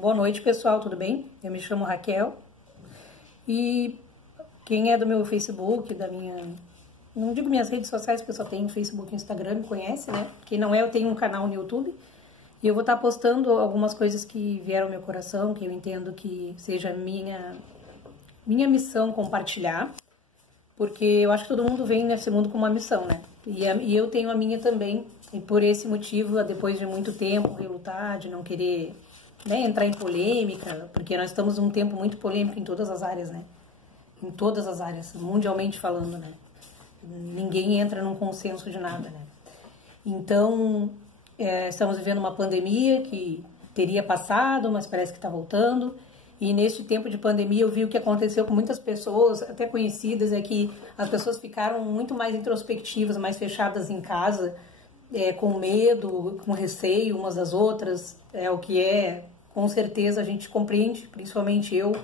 Boa noite, pessoal, tudo bem? Eu me chamo Raquel e quem é do meu Facebook, não digo minhas redes sociais, porque eu só tenho Facebook e Instagram, me conhece, né? Quem não é, eu tenho um canal no YouTube e eu vou estar postando algumas coisas que vieram ao meu coração, que eu entendo que seja minha missão compartilhar, porque eu acho que todo mundo vem nesse mundo com uma missão, né? E eu tenho a minha também, e por esse motivo, depois de muito tempo, relutar, de não querer, né, entrar em polêmica, porque nós estamos num tempo muito polêmico em todas as áreas, né? Em todas as áreas, mundialmente falando, né? Ninguém entra num consenso de nada, né? Então, estamos vivendo uma pandemia que teria passado, mas parece que está voltando. E neste tempo de pandemia eu vi o que aconteceu com muitas pessoas, até conhecidas, é que as pessoas ficaram muito mais introspectivas, mais fechadas em casa, com medo, com receio umas das outras, o que com certeza a gente compreende, principalmente eu,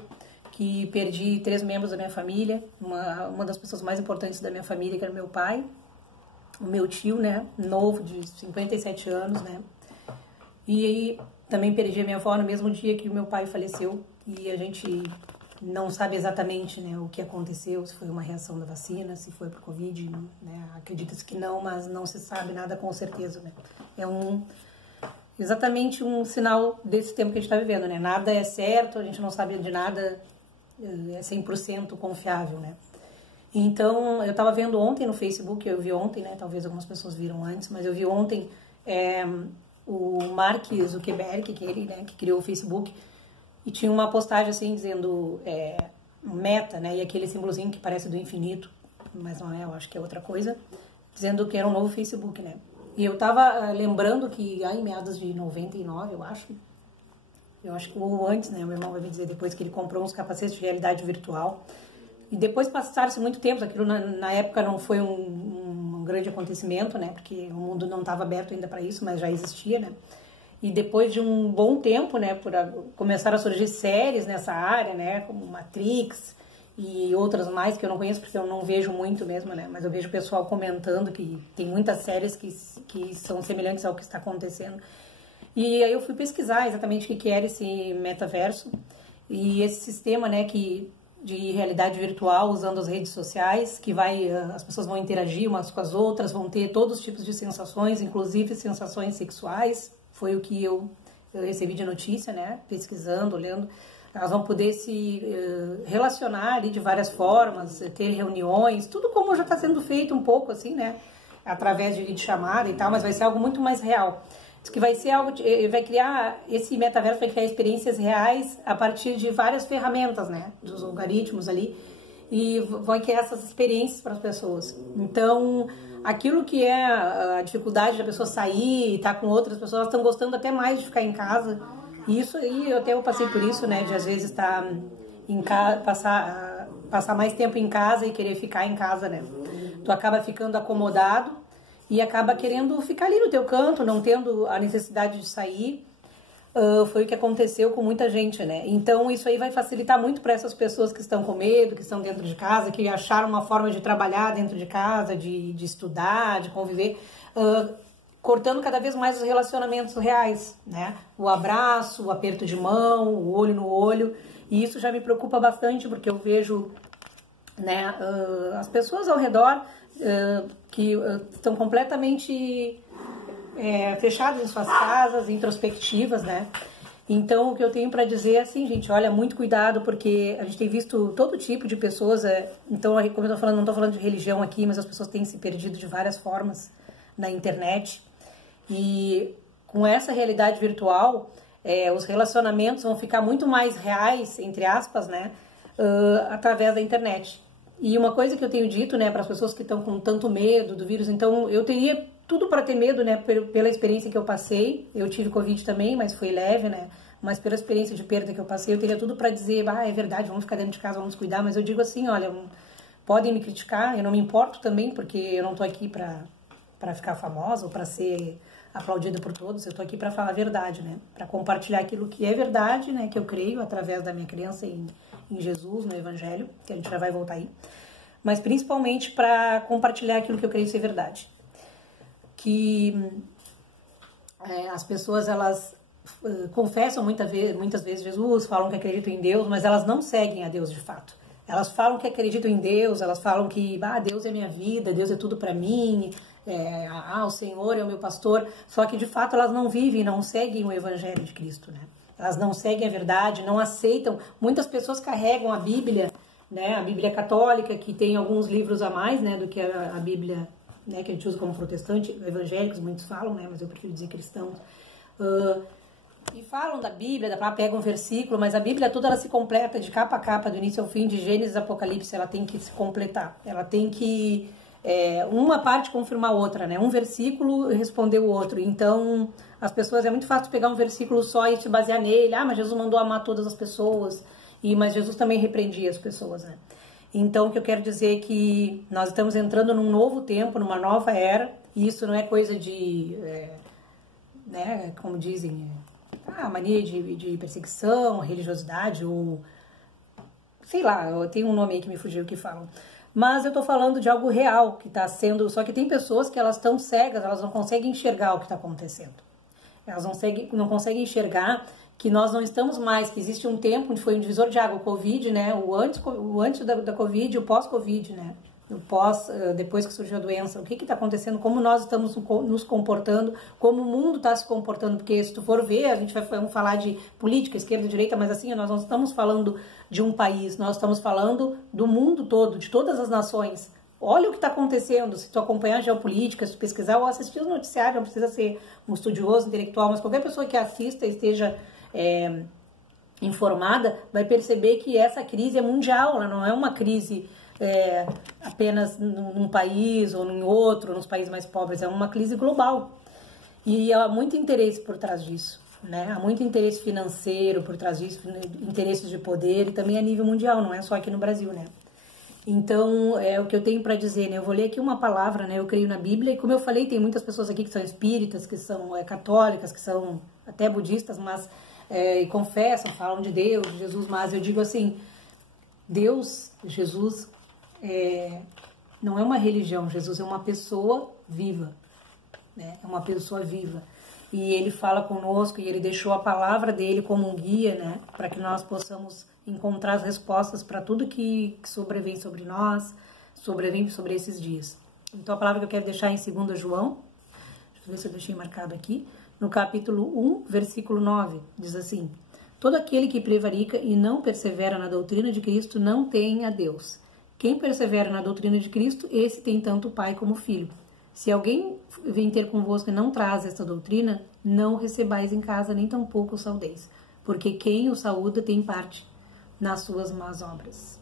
que perdi 3 membros da minha família, uma das pessoas mais importantes da minha família, que era meu pai, o meu tio, né, novo, de 57 anos, né, e aí também perdi a minha avó no mesmo dia que o meu pai faleceu, e a gente não sabe exatamente, né, o que aconteceu, se foi uma reação da vacina, se foi por Covid, né, acredita-se que não, mas não se sabe nada com certeza, né, exatamente um sinal desse tempo que a gente está vivendo, né, nada é certo, a gente não sabe de nada, é 100% confiável, né. Então, eu estava vendo ontem no Facebook, eu vi ontem, né, talvez algumas pessoas viram antes, mas eu vi ontem o Mark Zuckerberg, que é ele, né, que criou o Facebook, e tinha uma postagem assim dizendo meta, né, e aquele símbolozinho que parece do infinito, mas não é, eu acho que é outra coisa, dizendo que era um novo Facebook, né. E eu tava lembrando que em meados de 99, eu acho que ou antes, né, o meu irmão vai me dizer depois, que ele comprou uns capacetes de realidade virtual, e depois passaram-se muito tempo, aquilo na época não foi um grande acontecimento, né, porque o mundo não estava aberto ainda para isso, mas já existia, né. E depois de um bom tempo, né, começaram a surgir séries nessa área, né, como Matrix e outras mais que eu não conheço porque eu não vejo muito mesmo, né, mas eu vejo o pessoal comentando que tem muitas séries que são semelhantes ao que está acontecendo. E aí eu fui pesquisar exatamente o que era esse metaverso e esse sistema, né, de realidade virtual usando as redes sociais, que as pessoas vão interagir umas com as outras, vão ter todos os tipos de sensações, inclusive sensações sexuais. Foi o que eu recebi de notícia, né? Pesquisando, lendo. Elas vão poder se relacionar ali de várias formas, ter reuniões, tudo como já está sendo feito um pouco assim, né? Através de videochamada e tal, mas vai ser algo muito mais real. Diz que vai ser algo, esse metaverso vai criar experiências reais a partir de várias ferramentas, né? Dos algoritmos ali, e vai criar essas experiências para as pessoas. Então, aquilo que é a dificuldade da pessoa sair e estar com outras pessoas, elas estão gostando até mais de ficar em casa. E isso aí, eu passei por isso, né? De às vezes estar em casa, passar mais tempo em casa e querer ficar em casa, né? Tu acaba ficando acomodado e acaba querendo ficar ali no teu canto, não tendo a necessidade de sair. Foi o que aconteceu com muita gente, né? Então, isso aí vai facilitar muito para essas pessoas que estão com medo, que estão dentro de casa, que acharam uma forma de trabalhar dentro de casa, de estudar, de conviver, cortando cada vez mais os relacionamentos reais, né? O abraço, o aperto de mão, o olho no olho, e isso já me preocupa bastante, porque eu vejo, né, as pessoas ao redor que estão completamente fechadas em suas casas, introspectivas, né? Então, o que eu tenho para dizer é assim, gente, olha, muito cuidado, porque a gente tem visto todo tipo de pessoas, então, como eu tô falando, não estou falando de religião aqui, mas as pessoas têm se perdido de várias formas na internet, e com essa realidade virtual, os relacionamentos vão ficar muito mais reais, entre aspas, né, através da internet. E uma coisa que eu tenho dito, né, para as pessoas que estão com tanto medo do vírus, então eu teria tudo para ter medo, né, pela experiência que eu passei. Eu tive Covid também, mas foi leve, né, mas pela experiência de perda que eu passei, eu teria tudo para dizer, é verdade, vamos ficar dentro de casa, vamos cuidar, mas eu digo assim, olha, podem me criticar, eu não me importo também, porque eu não tô aqui para ficar famosa ou para ser aplaudida por todos, eu tô aqui para falar a verdade, né, para compartilhar aquilo que é verdade, né, que eu creio através da minha crença em Jesus, no Evangelho, que a gente já vai voltar aí, mas principalmente para compartilhar aquilo que eu creio ser verdade. Que as pessoas, elas confessam muitas vezes Jesus, falam que acreditam em Deus, mas elas não seguem a Deus de fato. Elas falam que acreditam em Deus, elas falam que Deus é minha vida, Deus é tudo para mim, o Senhor é o meu pastor, só que de fato elas não vivem, não seguem o Evangelho de Cristo, né? Elas não seguem a verdade, não aceitam. Muitas pessoas carregam a Bíblia, né? A Bíblia católica, que tem alguns livros a mais, né, do que a Bíblia, né, que a gente usa como protestante, evangélicos, muitos falam, né, mas eu prefiro dizer cristãos. E falam da Bíblia, pegam um versículo, mas a Bíblia toda ela se completa de capa a capa, do início ao fim, de Gênesis a Apocalipse, ela tem que se completar. Ela tem que uma parte confirmar a outra, né? Um versículo responder o outro. Então, as pessoas, é muito fácil pegar um versículo só e se basear nele. Mas Jesus mandou amar todas as pessoas. Mas Jesus também repreendia as pessoas, né? Então, o que eu quero dizer é que nós estamos entrando num novo tempo, numa nova era, e isso não é coisa de, né, como dizem, mania de perseguição, religiosidade, ou sei lá, tem um nome aí que me fugiu que falam. Mas eu tô falando de algo real que está sendo... Só que tem pessoas que elas estão cegas, elas não conseguem enxergar o que está acontecendo. Elas não conseguem enxergar que nós não estamos mais, que existe um tempo onde foi um divisor de água, o Covid, né? O antes da Covid e o pós-Covid, né? Depois que surgiu a doença, o que está acontecendo, como nós estamos nos comportando, como o mundo está se comportando, porque se tu for ver, a gente vamos falar de política, esquerda, direita, mas assim, nós não estamos falando de um país, nós estamos falando do mundo todo, de todas as nações. Olha o que está acontecendo, se tu acompanhar a geopolítica, se tu pesquisar ou assistir o noticiário, não precisa ser um estudioso, intelectual, mas qualquer pessoa que assista e esteja informada, vai perceber que essa crise é mundial, ela não é uma crise apenas num país ou em outro, nos países mais pobres, é uma crise global. E há muito interesse por trás disso, né? Há muito interesse financeiro por trás disso, interesses de poder, e também a nível mundial, não é só aqui no Brasil, né? Então, é o que eu tenho para dizer, né? Eu vou ler aqui uma palavra, né? Eu creio na Bíblia, e como eu falei, tem muitas pessoas aqui que são espíritas, que são católicas, que são até budistas, mas e confessam, falam de Deus, de Jesus, mas eu digo assim, Deus, Jesus, não é uma religião, Jesus é uma pessoa viva, né? É uma pessoa viva. E ele fala conosco, e ele deixou a palavra dele como um guia, né? Para que nós possamos encontrar as respostas para tudo que sobrevém sobre nós, sobrevém sobre esses dias. Então a palavra que eu quero deixar é em 2 João, deixa eu ver se eu deixei marcado aqui, no capítulo 1, versículo 9, diz assim: todo aquele que prevarica e não persevera na doutrina de Cristo não tem a Deus. Quem persevera na doutrina de Cristo, esse tem tanto o Pai como o Filho. Se alguém vem ter convosco e não traz esta doutrina, não o recebais em casa, nem tampouco o saudeis, porque quem o saúda tem parte nas suas más obras.